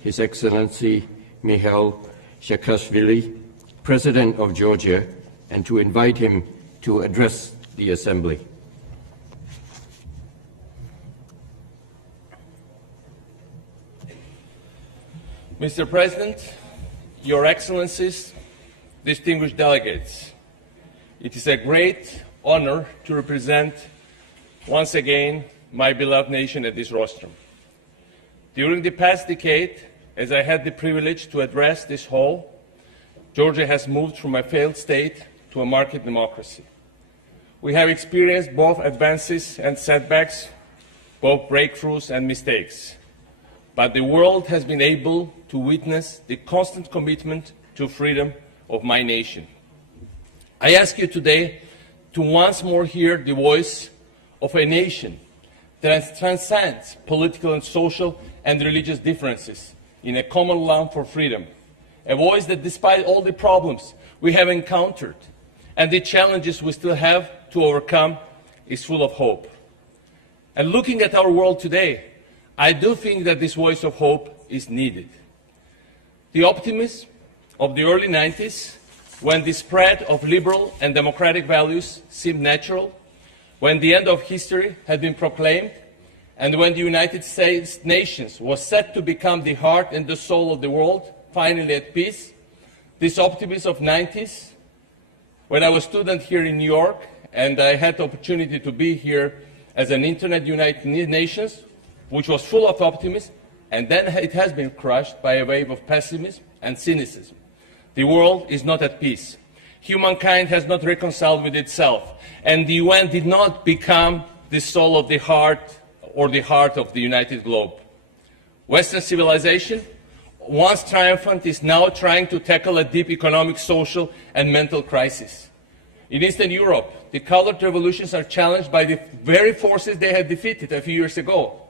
His Excellency Mikhail Saakashvili, President of Georgia, and to invite him to address the Assembly. Mr. President, Your Excellencies, distinguished delegates, it is a great honor to represent once again my beloved nation at this rostrum. During the past decade, as I had the privilege to address this hall, Georgia has moved from a failed state to a market democracy. We have experienced both advances and setbacks, both breakthroughs and mistakes. But the world has been able to witness the constant commitment to freedom of my nation. I ask you today to once more hear the voice of a nation that transcends political and social and religious differences in a common love for freedom. A voice that, despite all the problems we have encountered and the challenges we still have to overcome, is full of hope. And looking at our world today, I do think that this voice of hope is needed. The optimism of the early 90s, when the spread of liberal and democratic values seemed natural, when the end of history had been proclaimed, and when the United States nations was set to become the heart and the soul of the world, finally at peace, this optimism of 90s, when I was a student here in New York, and I had the opportunity to be here as an Internet United Nations, which was full of optimism, and then it has been crushed by a wave of pessimism and cynicism. The world is not at peace. Humankind has not reconciled with itself, and the UN did not become the soul of the heart or the heart of the united globe. Western civilization, once triumphant, is now trying to tackle a deep economic, social, and mental crisis. In Eastern Europe, the colored revolutions are challenged by the very forces they had defeated a few years ago.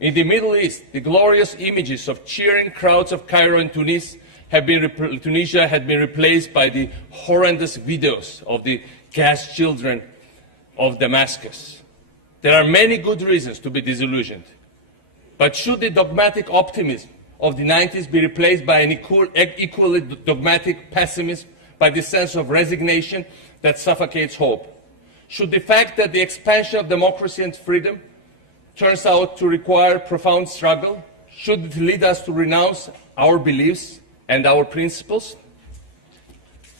In the Middle East, the glorious images of cheering crowds of Cairo and Tunisia had been replaced by the horrendous videos of the gassed children of Damascus. There are many good reasons to be disillusioned. But should the dogmatic optimism of the 90s be replaced by an equally dogmatic pessimism, by the sense of resignation that suffocates hope? Should the fact that the expansion of democracy and freedom turns out to require profound struggle, should it lead us to renounce our beliefs and our principles?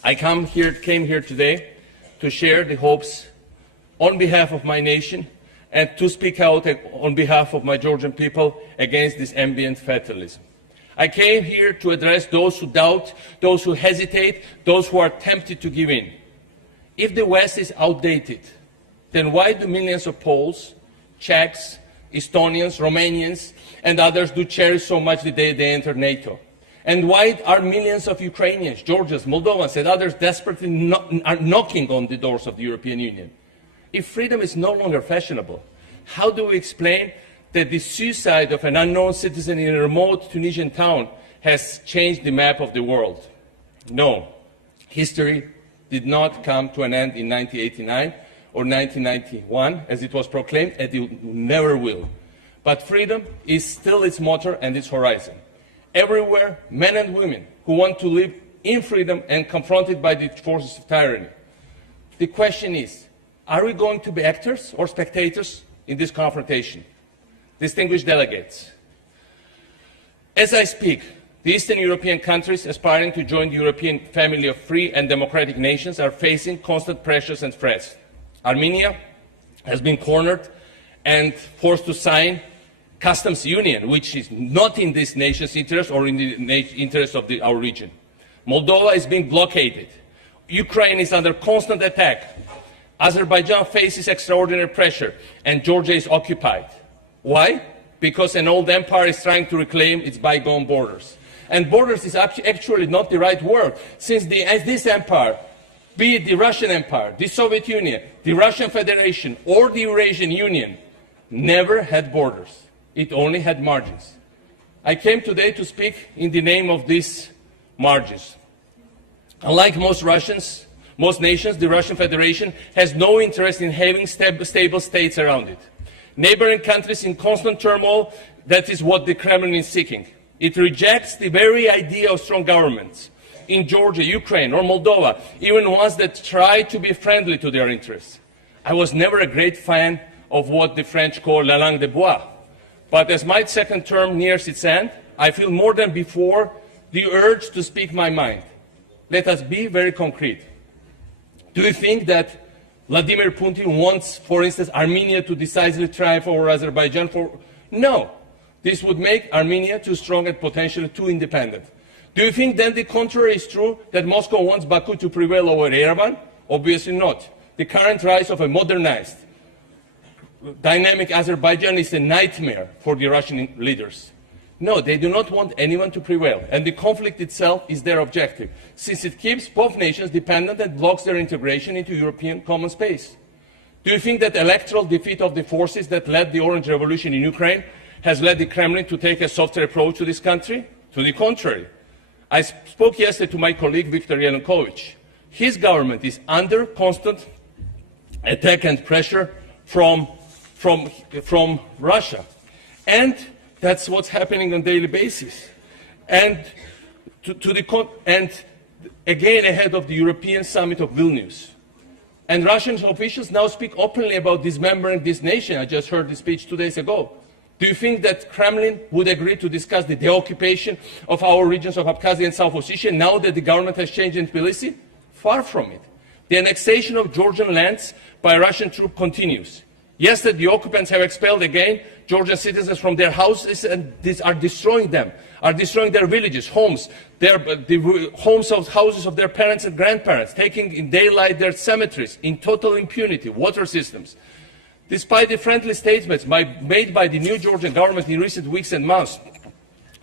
I came here today to share the hopes on behalf of my nation and to speak out on behalf of my Georgian people against this ambient fatalism. I came here to address those who doubt, those who hesitate, those who are tempted to give in. If the West is outdated, then why do millions of Poles, Czechs, Estonians, Romanians, and others do cherish so much the day they entered NATO? And why are millions of Ukrainians, Georgians, Moldovans, and others desperately are knocking on the doors of the European Union? If freedom is no longer fashionable, how do we explain that the suicide of an unknown citizen in a remote Tunisian town has changed the map of the world? No, history did not come to an end in 1989 or 1991, as it was proclaimed, and it never will. But freedom is still its motto and its horizon. Everywhere, men and women who want to live in freedom and confronted by the forces of tyranny. The question is, are we going to be actors or spectators in this confrontation? Distinguished delegates, as I speak, the Eastern European countries aspiring to join the European family of free and democratic nations are facing constant pressures and threats. Armenia has been cornered and forced to sign customs union, which is not in this nation's interest or in the interest of our region. Moldova is being blockaded. Ukraine is under constant attack. Azerbaijan faces extraordinary pressure, and Georgia is occupied. Why? Because an old empire is trying to reclaim its bygone borders. And borders is actually not the right word, since this empire, be it the Russian Empire, the Soviet Union, the Russian Federation, or the Eurasian Union, never had borders. It only had margins. I came today to speak in the name of these margins. Unlike most nations, the Russian Federation has no interest in having stable states around it. Neighboring countries in constant turmoil, that is what the Kremlin is seeking. It rejects the very idea of strong governments in Georgia, Ukraine, or Moldova, even ones that try to be friendly to their interests. I was never a great fan of what the French call la langue de bois. But as my second term nears its end, I feel more than before the urge to speak my mind. Let us be very concrete. Do you think that Vladimir Putin wants, for instance, Armenia to decisively triumph over Azerbaijan? No. This would make Armenia too strong and potentially too independent. Do you think then the contrary is true, that Moscow wants Baku to prevail over Yerevan? Obviously not. The current rise of a modernized, dynamic Azerbaijan is a nightmare for the Russian leaders. No, they do not want anyone to prevail, and the conflict itself is their objective, since it keeps both nations dependent and blocks their integration into European common space. Do you think that electoral defeat of the forces that led the Orange Revolution in Ukraine has led the Kremlin to take a softer approach to this country? To the contrary. I spoke yesterday to my colleague Viktor Yanukovych. His government is under constant attack and pressure from Russia. And that's what's happening on a daily basis. And, and again ahead of the European summit of Vilnius. And Russian officials now speak openly about dismembering this nation. I just heard the speech 2 days ago. Do you think that Kremlin would agree to discuss the deoccupation of our regions of Abkhazia and South Ossetia now that the government has changed in Tbilisi? Far from it. The annexation of Georgian lands by Russian troops continues. Yesterday, the occupants have expelled again Georgian citizens from their houses and are destroying them, are destroying their villages, homes, the homes of houses of their parents and grandparents, taking in daylight their cemeteries in total impunity, water systems. Despite the friendly statements made by the new Georgian government in recent weeks and months,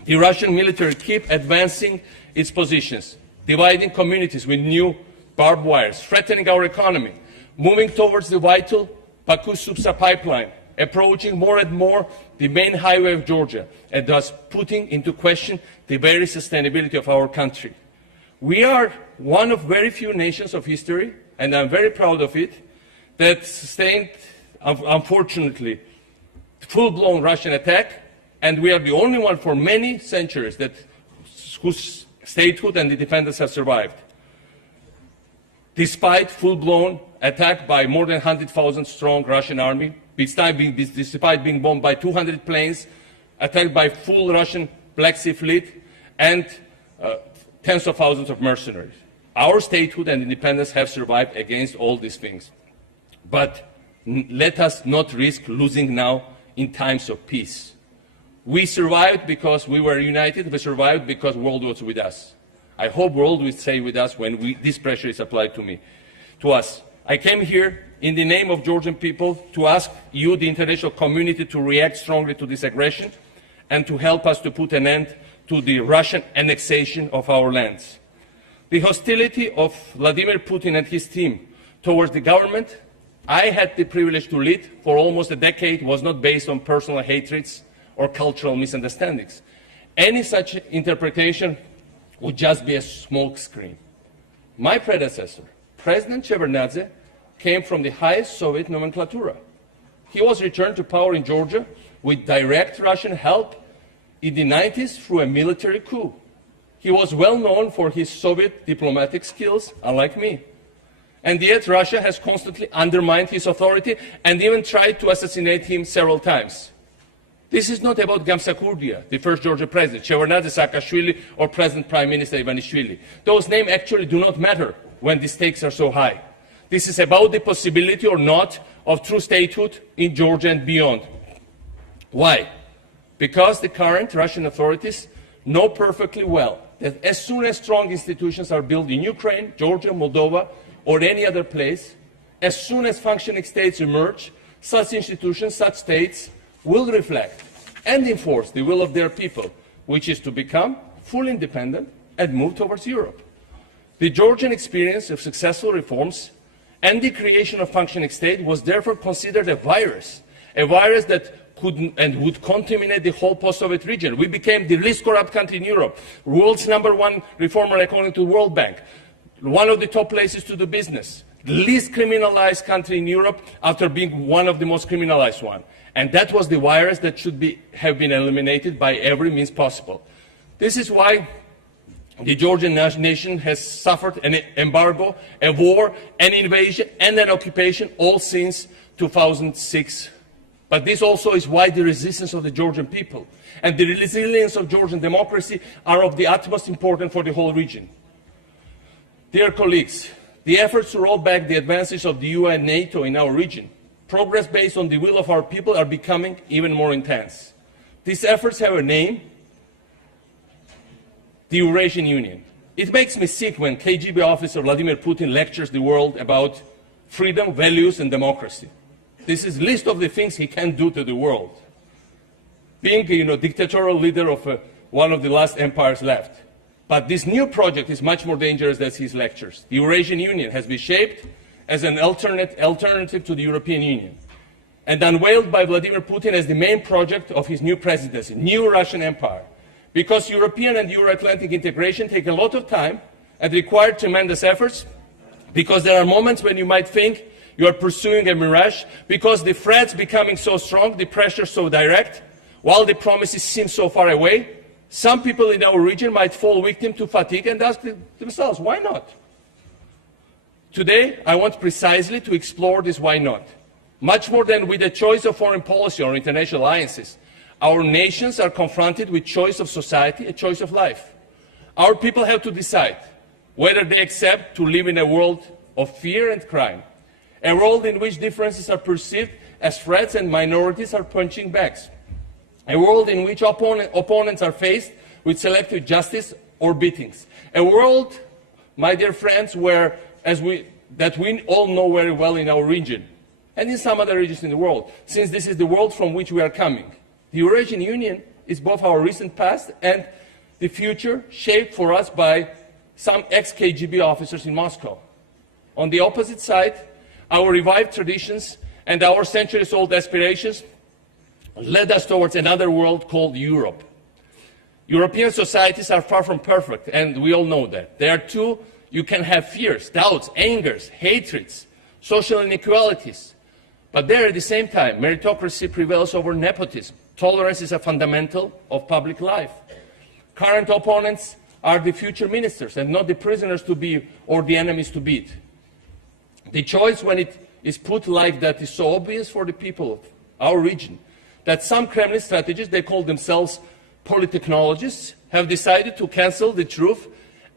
the Russian military keep advancing its positions, dividing communities with new barbed wires, threatening our economy, moving towards the vital Baku-Supsa pipeline, approaching more and more the main highway of Georgia, and thus putting into question the very sustainability of our country. We are one of very few nations of history, and I'm very proud of it, that sustained, unfortunately, full-blown Russian attack, and we are the only one for many centuries whose statehood and independence have survived. Despite full-blown attack by more than 100,000 strong Russian army, despite being bombed by 200 planes, attacked by full Russian Black Sea Fleet, and tens of thousands of mercenaries. Our statehood and independence have survived against all these things. But let us not risk losing now in times of peace. We survived because we were united. We survived because the world was with us. I hope the world will stay with us when this pressure is applied to us. I came here in the name of Georgian people to ask you, the international community, to react strongly to this aggression and to help us to put an end to the Russian annexation of our lands. The hostility of Vladimir Putin and his team towards the government I had the privilege to lead for almost a decade was not based on personal hatreds or cultural misunderstandings. Any such interpretation would just be a smokescreen. My predecessor, President Shevardnadze, came from the highest Soviet nomenclatura. He was returned to power in Georgia with direct Russian help in the 90s through a military coup. He was well known for his Soviet diplomatic skills, unlike me. And yet Russia has constantly undermined his authority and even tried to assassinate him several times. This is not about Gamsakhurdia, the first Georgian president, Shevardnadze, Saakashvili, or President Prime Minister Ivanishvili. Those names actually do not matter when the stakes are so high. This is about the possibility or not of true statehood in Georgia and beyond. Why? Because the current Russian authorities know perfectly well that as soon as strong institutions are built in Ukraine, Georgia, Moldova, or any other place, as soon as functioning states emerge, such institutions, such states, will reflect and enforce the will of their people, which is to become fully independent and move towards Europe. The Georgian experience of successful reforms and the creation of functioning state was therefore considered a virus that could and would contaminate the whole post-Soviet region. We became the least corrupt country in Europe, world's #1 reformer according to the World Bank, one of the top places to do business, the least criminalized country in Europe after being one of the most criminalized ones. And that was the virus that should have been eliminated by every means possible. This is why the Georgian nation has suffered an embargo, a war, an invasion, and an occupation all since 2006. But this also is why the resistance of the Georgian people and the resilience of Georgian democracy are of the utmost importance for the whole region. Dear colleagues, the efforts to roll back the advances of the EU and NATO in our region, progress based on the will of our people, are becoming even more intense. These efforts have a name: the Eurasian Union. It makes me sick when KGB officer Vladimir Putin lectures the world about freedom, values, and democracy. This is a list of the things he can do to the world. Being a dictatorial leader of one of the last empires left. But this new project is much more dangerous than his lectures. The Eurasian Union has been shaped as an alternative to the European Union and unveiled by Vladimir Putin as the main project of his new presidency, new Russian empire. Because European and Euro-Atlantic integration take a lot of time and require tremendous efforts, because there are moments when you might think you are pursuing a mirage, because the threats becoming so strong, the pressure so direct, while the promises seem so far away, some people in our region might fall victim to fatigue and ask themselves, why not? Today, I want precisely to explore this why not. Much more than with a choice of foreign policy or international alliances, our nations are confronted with choice of society, a choice of life. Our people have to decide whether they accept to live in a world of fear and crime, a world in which differences are perceived as threats and minorities are punching bags, a world in which opponents are faced with selective justice or beatings, a world, my dear friends, that we all know very well in our region and in some other regions in the world, since this is the world from which we are coming. The Eurasian Union is both our recent past and the future, shaped for us by some ex-KGB officers in Moscow. On the opposite side, our revived traditions and our centuries-old aspirations led us towards another world called Europe. European societies are far from perfect, and we all know that. There too, you can have fears, doubts, angers, hatreds, social inequalities. But there, at the same time, meritocracy prevails over nepotism. Tolerance is a fundamental of public life. Current opponents are the future ministers and not the prisoners to be or the enemies to beat. The choice, when it is put like that, is so obvious for the people of our region that some Kremlin strategists, they call themselves politechnologists, have decided to cancel the truth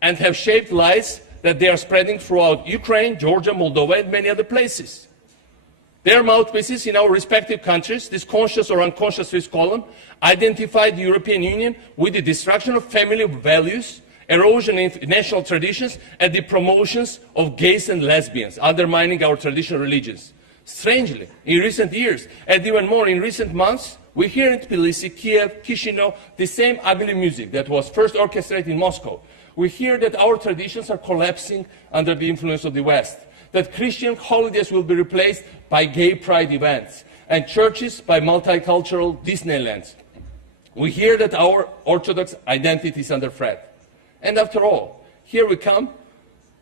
and have shaped lies that they are spreading throughout Ukraine, Georgia, Moldova, and many other places. Their mouthpieces in our respective countries, this conscious or unconscious Swiss column, identified the European Union with the destruction of family values, erosion in national traditions, and the promotions of gays and lesbians, undermining our traditional religions. Strangely, in recent years, and even more in recent months, we hear in Tbilisi, Kiev, Chisinau, the same ugly music that was first orchestrated in Moscow. We hear that our traditions are collapsing under the influence of the West, that Christian holidays will be replaced by gay pride events, and churches by multicultural Disneylands. We hear that our Orthodox identity is under threat. And after all, here we come,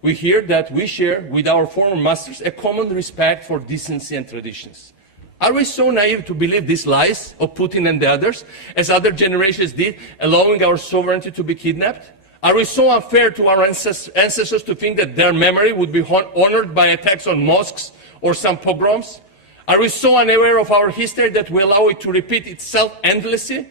we hear that we share with our former masters a common respect for decency and traditions. Are we so naive to believe these lies of Putin and the others, as other generations did, allowing our sovereignty to be kidnapped? Are we so unfair to our ancestors to think that their memory would be honored by attacks on mosques or some pogroms? Are we so unaware of our history that we allow it to repeat itself endlessly?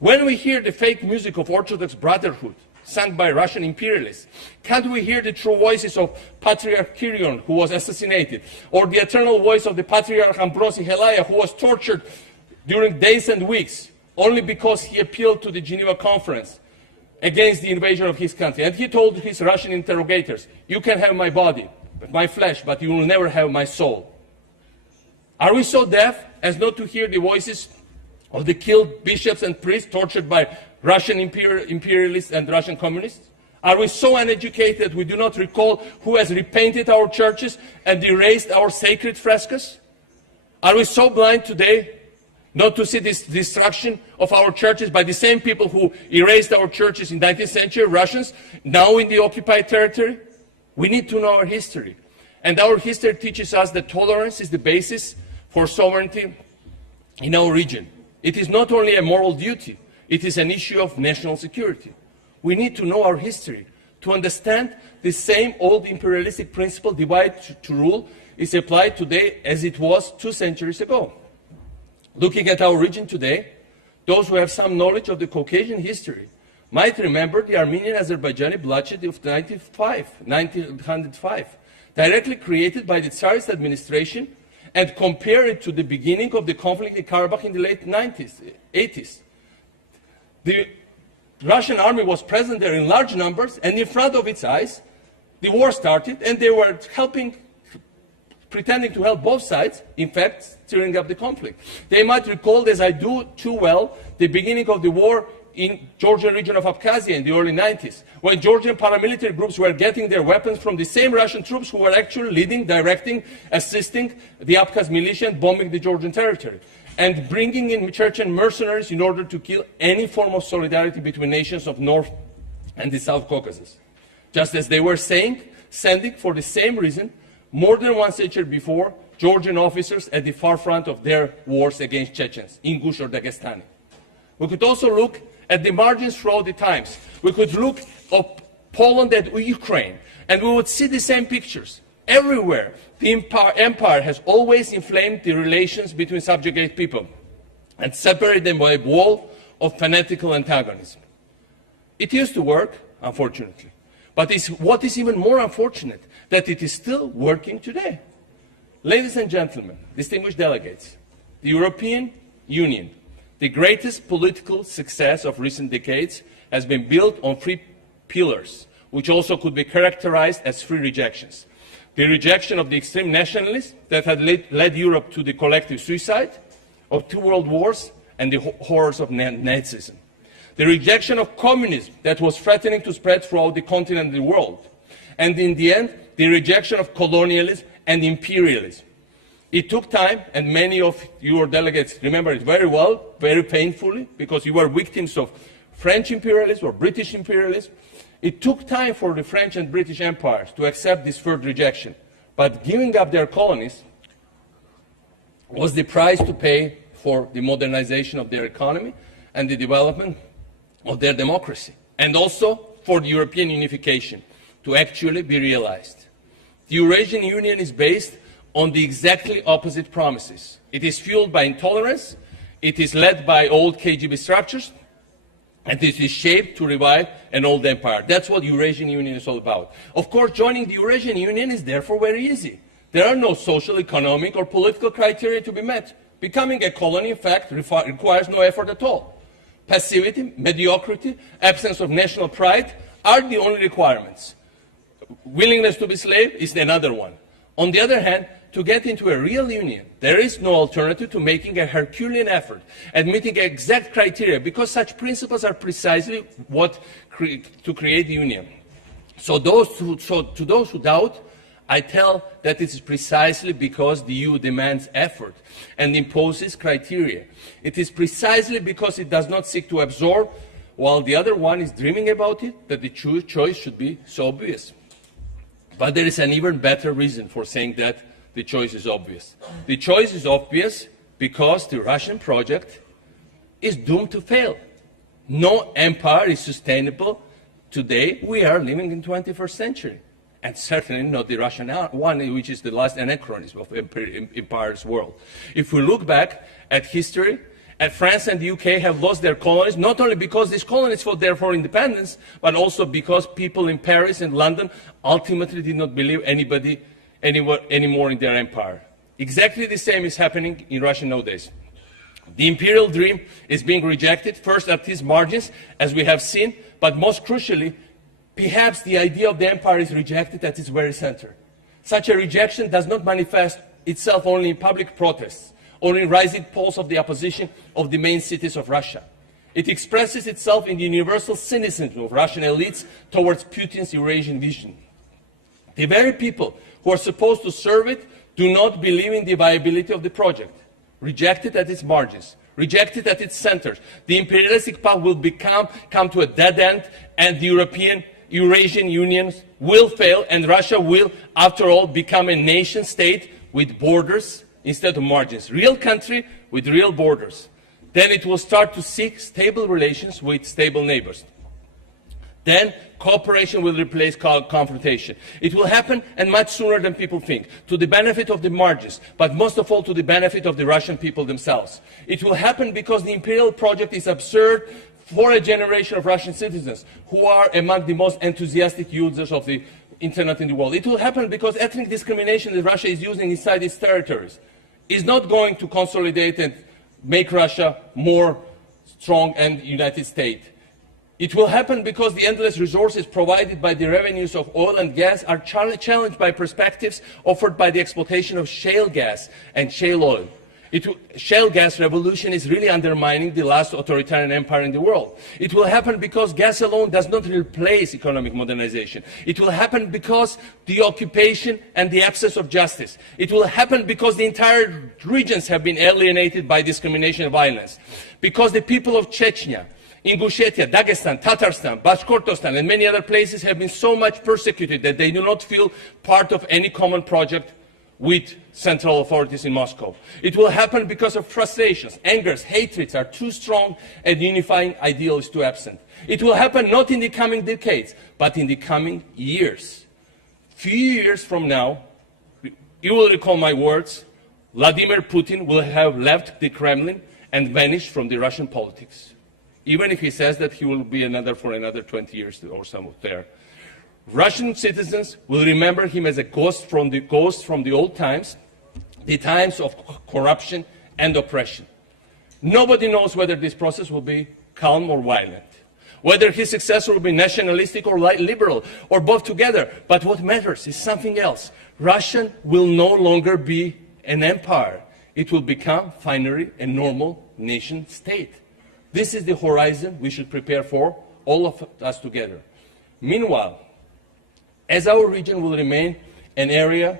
When we hear the fake music of Orthodox Brotherhood, sung by Russian imperialists, can't we hear the true voices of Patriarch Kirill, who was assassinated, or the eternal voice of the Patriarch Ambrosi Helaya, who was tortured during days and weeks, only because he appealed to the Geneva Conference against the invasion of his country? And he told his Russian interrogators, you can have my body, my flesh, but you will never have my soul. Are we so deaf as not to hear the voices of the killed bishops and priests tortured by Russian imperialists and Russian communists? Are we so uneducated that we do not recall who has repainted our churches and erased our sacred frescoes? Are we so blind today not to see this destruction of our churches by the same people who erased our churches in the 19th century, Russians, now in the occupied territory? We need to know our history. And our history teaches us that tolerance is the basis for sovereignty in our region. It is not only a moral duty, It is an issue of national security. We need to know our history to understand the same old imperialistic principle, divide to rule, is applied today as it was 2 centuries ago. Looking at our region today, those who have some knowledge of the Caucasian history might remember the Armenian-Azerbaijani bloodshed of 1905, directly created by the Tsarist administration, and compare it to the beginning of the conflict in Karabakh in the late 80s. The Russian army was present there in large numbers, and in front of its eyes, the war started, and they were pretending to help both sides, in fact, stirring up the conflict. They might recall, as I do too well, the beginning of the war in Georgian region of Abkhazia in the early 90s, when Georgian paramilitary groups were getting their weapons from the same Russian troops who were actually leading, directing, assisting the Abkhaz militia and bombing the Georgian territory, and bringing in Chechen mercenaries in order to kill any form of solidarity between nations of North and the South Caucasus. Just as they were sending for the same reason, more than 1 century before, Georgian officers at the far front of their wars against Chechens, Ingush or Dagestani. We could also look at the margins throughout the times. We could look at Poland and Ukraine, and we would see the same pictures. Everywhere, the empire has always inflamed the relations between subjugate people and separated them by a wall of fanatical antagonism. It used to work, unfortunately. But what is even more unfortunate, that it is still working today. Ladies and gentlemen, distinguished delegates, the European Union, the greatest political success of recent decades, has been built on 3 pillars, which also could be characterized as 3 rejections. The rejection of the extreme nationalists that had led Europe to the collective suicide of 2 world wars and the horrors of Nazism. The rejection of communism that was threatening to spread throughout the continent and the world. And in the end, the rejection of colonialism and imperialism. It took time, and many of your delegates remember it very well, very painfully, because you were victims of French imperialism or British imperialism. It took time for the French and British empires to accept this third rejection. But giving up their colonies was the price to pay for the modernization of their economy and the development of their democracy, and also for the European unification to actually be realized. The Eurasian Union is based on the exactly opposite promises. It is fueled by intolerance, it is led by old KGB structures, and it is shaped to revive an old empire. That's what Eurasian Union is all about. Of course, joining the Eurasian Union is therefore very easy. There are no social, economic, or political criteria to be met. Becoming a colony, in fact, requires no effort at all. Passivity, mediocrity, absence of national pride are the only requirements. Willingness to be slave is another one. On the other hand, to get into a real union, there is no alternative to making a Herculean effort and meeting exact criteria, because such principles are precisely what to create the union. So to those who doubt, I tell that it is precisely because the EU demands effort and imposes criteria. It is precisely because it does not seek to absorb, while the other one is dreaming about it, that the choice should be so obvious. But there is an even better reason for saying that the choice is obvious. The choice is obvious because the Russian project is doomed to fail. No empire is sustainable. Today, we are living in the 21st century. And certainly not the Russian one, which is the last anachronism of empire's world. If we look back at history, France and the UK have lost their colonies, not only because these colonies fought there for independence, but also because people in Paris and London ultimately did not believe anymore in their empire. Exactly the same is happening in Russia nowadays. The imperial dream is being rejected, first at its margins, as we have seen, but most crucially, perhaps the idea of the empire is rejected at its very center. Such a rejection does not manifest itself only in public protests, or in rising polls of the opposition of the main cities of Russia. It expresses itself in the universal cynicism of Russian elites towards Putin's Eurasian vision. The very people who are supposed to serve it do not believe in the viability of the project. Rejected at its margins, rejected at its centers, the imperialistic path will come to a dead end, and the Eurasian Union will fail, and Russia will, after all, become a nation state with borders instead of margins. Real country with real borders. Then it will start to seek stable relations with stable neighbors. Then cooperation will replace confrontation. It will happen, and much sooner than people think, to the benefit of the margins, but most of all to the benefit of the Russian people themselves. It will happen because the imperial project is absurd for a generation of Russian citizens who are among the most enthusiastic users of the internet in the world. It will happen because ethnic discrimination that Russia is using inside its territories is not going to consolidate and make Russia more strong and United States. It will happen because the endless resources provided by the revenues of oil and gas are challenged by perspectives offered by the exploitation of shale gas and shale oil. Shale gas revolution is really undermining the last authoritarian empire in the world. It will happen because gas alone does not replace economic modernization. It will happen because the occupation and the absence of justice. It will happen because the entire regions have been alienated by discrimination and violence. Because the people of Chechnya, Ingushetia, Dagestan, Tatarstan, Bashkortostan, and many other places have been so much persecuted that they do not feel part of any common project with central authorities in Moscow. It will happen because of frustrations, angers, hatreds are too strong, and unifying ideal is too absent. It will happen not in the coming decades, but in the coming years. Few years from now, you will recall my words, Vladimir Putin will have left the Kremlin and vanished from the Russian politics. Even if he says that he will be for another 20 years or so there. Russian citizens will remember him as a ghost from the old times, the times of corruption and oppression. Nobody knows whether this process will be calm or violent, whether his successor will be nationalistic or liberal, or both together. But what matters is something else. Russia will no longer be an empire. It will become, finally, a normal nation state. This is the horizon we should prepare for, all of us together. Meanwhile, as our region will remain an area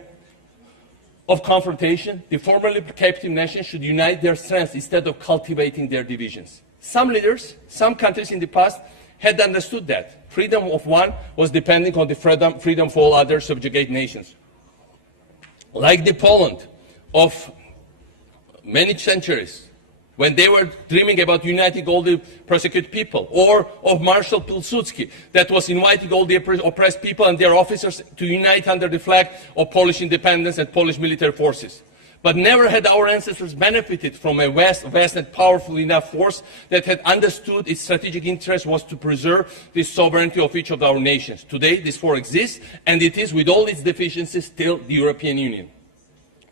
of confrontation, the formerly captive nations should unite their strengths instead of cultivating their divisions. Some leaders, some countries in the past had understood that. Freedom of one was depending on the freedom for all other subjugate nations. Like the Poland of many centuries, when they were dreaming about uniting all the persecuted people, or of Marshal Pilsudski, that was inviting all the oppressed people and their officers to unite under the flag of Polish independence and Polish military forces. But never had our ancestors benefited from a vast and powerful enough force that had understood its strategic interest was to preserve the sovereignty of each of our nations. Today, this force exists, and it is, with all its deficiencies, still the European Union.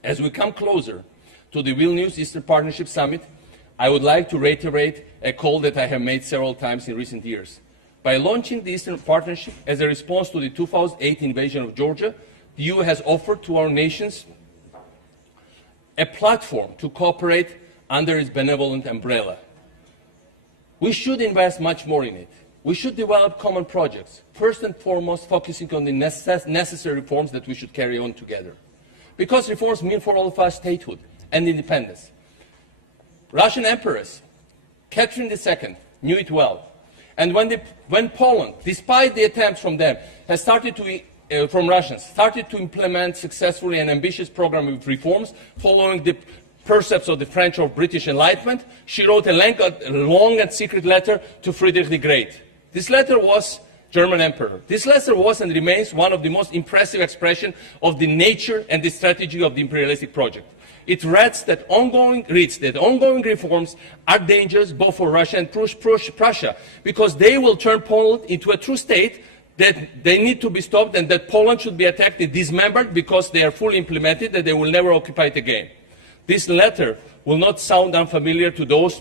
As we come closer to the Vilnius Eastern Partnership Summit, I would like to reiterate a call that I have made several times in recent years. By launching the Eastern Partnership as a response to the 2008 invasion of Georgia, the EU has offered to our nations a platform to cooperate under its benevolent umbrella. We should invest much more in it. We should develop common projects, first and foremost focusing on the necessary reforms that we should carry on together. Because reforms mean for all of us statehood and independence. Russian Empress Catherine II knew it well. And when Poland, despite the attempts from them, has started from Russians, started to implement successfully an ambitious program of reforms following the precepts of the French or British Enlightenment, she wrote a long and secret letter to Friedrich the Great. This letter was German Emperor. This letter was and remains one of the most impressive expressions of the nature and the strategy of the imperialistic project. It reads that ongoing reforms are dangerous both for Russia and Prussia, because they will turn Poland into a true state, that they need to be stopped, and that Poland should be attacked and dismembered because they are fully implemented, that they will never occupy it again. This letter will not sound unfamiliar to those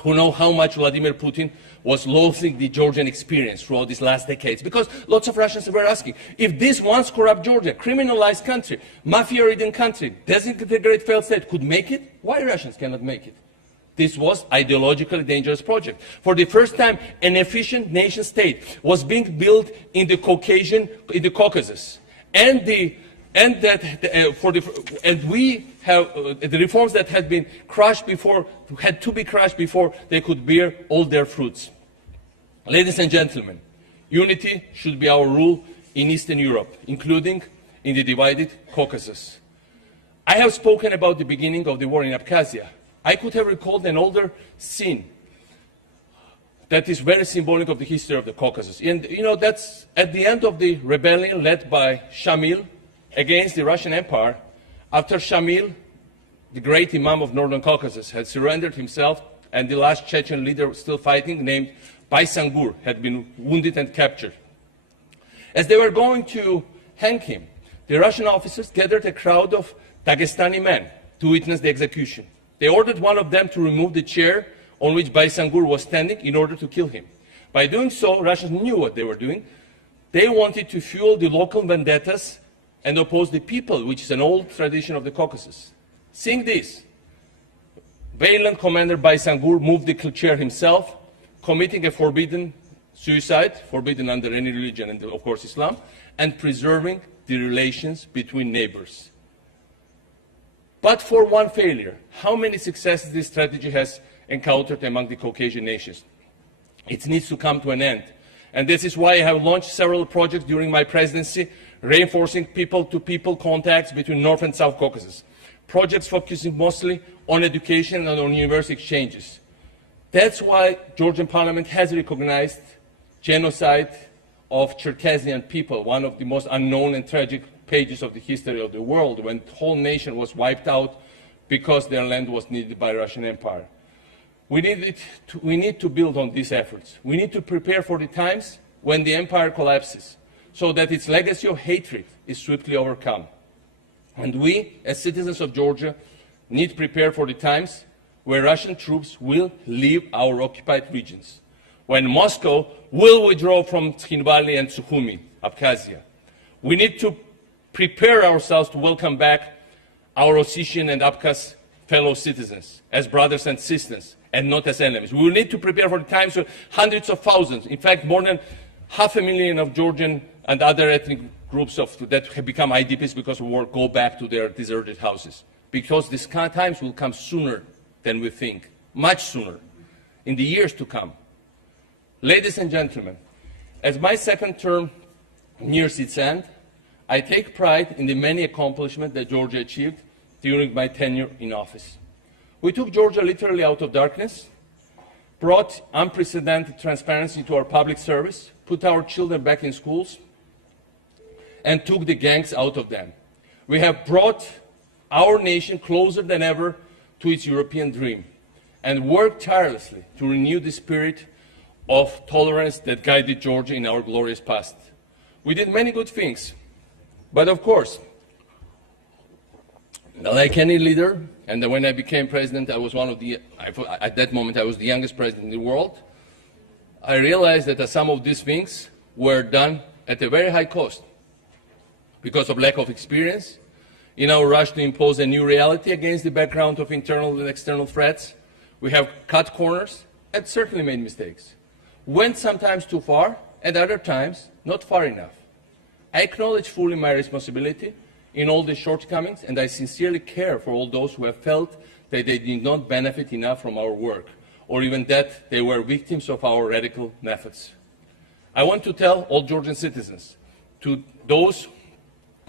who know how much Vladimir Putin was loathing the Georgian experience throughout these last decades. Because lots of Russians were asking, if this once corrupt Georgia, criminalized country, mafia-ridden country, disintegrated failed state could make it, why Russians cannot make it? This was ideologically dangerous project. For the first time, an efficient nation state was being built in the Caucasus. And the reforms that had been crushed before, had to be crushed before they could bear all their fruits. Ladies and gentlemen, unity should be our rule in Eastern Europe, including in the divided Caucasus. I have spoken about the beginning of the war in Abkhazia. I could have recalled an older scene that is very symbolic of the history of the Caucasus. And you know, that's at the end of the rebellion led by Shamil against the Russian Empire. After Shamil, the great Imam of Northern Caucasus, had surrendered himself, and the last Chechen leader still fighting, named Baysangur, had been wounded and captured. As they were going to hang him, the Russian officers gathered a crowd of Dagestani men to witness the execution. They ordered one of them to remove the chair on which Baysangur was standing in order to kill him. By doing so, Russians knew what they were doing. They wanted to fuel the local vendettas and oppose the people, which is an old tradition of the Caucasus. Seeing this, valiant commander Baysangur moved the chair himself, committing a forbidden suicide, forbidden under any religion and of course Islam, and preserving the relations between neighbors. But for one failure, how many successes this strategy has encountered among the Caucasian nations? It needs to come to an end. And this is why I have launched several projects during my presidency, reinforcing people-to-people contacts between North and South Caucasus. Projects focusing mostly on education and on university exchanges. That's why Georgian parliament has recognized genocide of Cherkessian people, one of the most unknown and tragic pages of the history of the world, when the whole nation was wiped out because their land was needed by the Russian Empire. We need to build on these efforts. We need to prepare for the times when the empire collapses, so that its legacy of hatred is swiftly overcome. And we, as citizens of Georgia, need to prepare for the times where Russian troops will leave our occupied regions, when Moscow will withdraw from Tskhinvali and Sukhumi, Abkhazia. We need to prepare ourselves to welcome back our Ossetian and Abkhaz fellow citizens as brothers and sisters, and not as enemies. We will need to prepare for the times when hundreds of thousands, in fact more than 500,000 of Georgian and other ethnic groups that have become IDPs because of war go back to their deserted houses. Because these kind of times will come sooner than we think, much sooner, in the years to come. Ladies and gentlemen, as my second term nears its end, I take pride in the many accomplishments that Georgia achieved during my tenure in office. We took Georgia literally out of darkness, brought unprecedented transparency to our public service, put our children back in schools, and took the gangs out of them. We have brought our nation closer than ever to its European dream, and worked tirelessly to renew the spirit of tolerance that guided Georgia in our glorious past. We did many good things, but of course, like any leader, and when I became president, I was at that moment I was the youngest president in the world, I realized that some of these things were done at a very high cost because of lack of experience. In our rush to impose a new reality against the background of internal and external threats, we have cut corners and certainly made mistakes. Went sometimes too far, and other times not far enough. I acknowledge fully my responsibility in all the shortcomings, and I sincerely care for all those who have felt that they did not benefit enough from our work, or even that they were victims of our radical methods. I want to tell all Georgian citizens, to those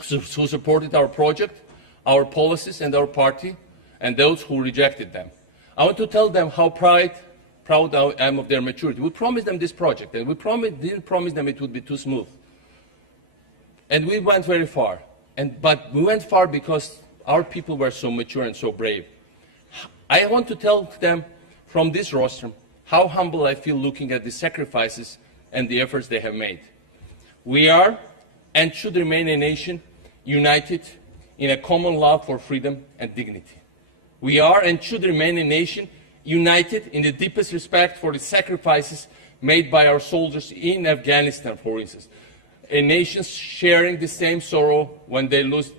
who supported our project, our policies and our party, and those who rejected them, I want to tell them how proud I am of their maturity. We promised them this project, and we didn't promise them it would be too smooth. And we went very far. But we went far because our people were so mature and so brave. I want to tell them from this rostrum how humble I feel looking at the sacrifices and the efforts they have made. We are and should remain a nation united in a common love for freedom and dignity. We are and should remain a nation united in the deepest respect for the sacrifices made by our soldiers in Afghanistan, for instance. A nation sharing the same sorrow when they lose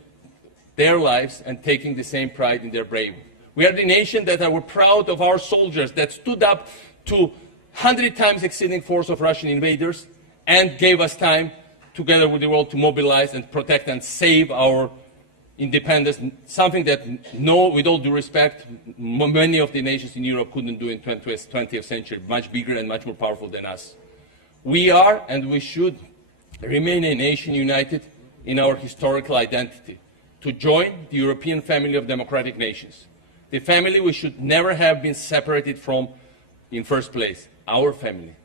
their lives and taking the same pride in their bravery. We are the nation that are proud of our soldiers that stood up to 100 times exceeding force of Russian invaders and gave us time, together with the world, to mobilize and protect and save our independence, something that, with all due respect, many of the nations in Europe couldn't do in the 20th century, much bigger and much more powerful than us. We are, and we should, remain a nation united in our historical identity, to join the European family of democratic nations. the family we should never have been separated from in first place, our family.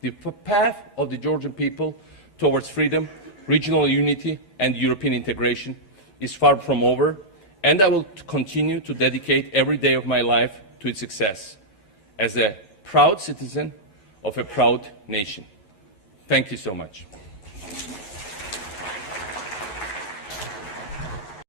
The path of the Georgian people towards freedom, regional unity, and European integration is far from over, and I will continue to dedicate every day of my life to its success as a proud citizen of a proud nation. Thank you so much.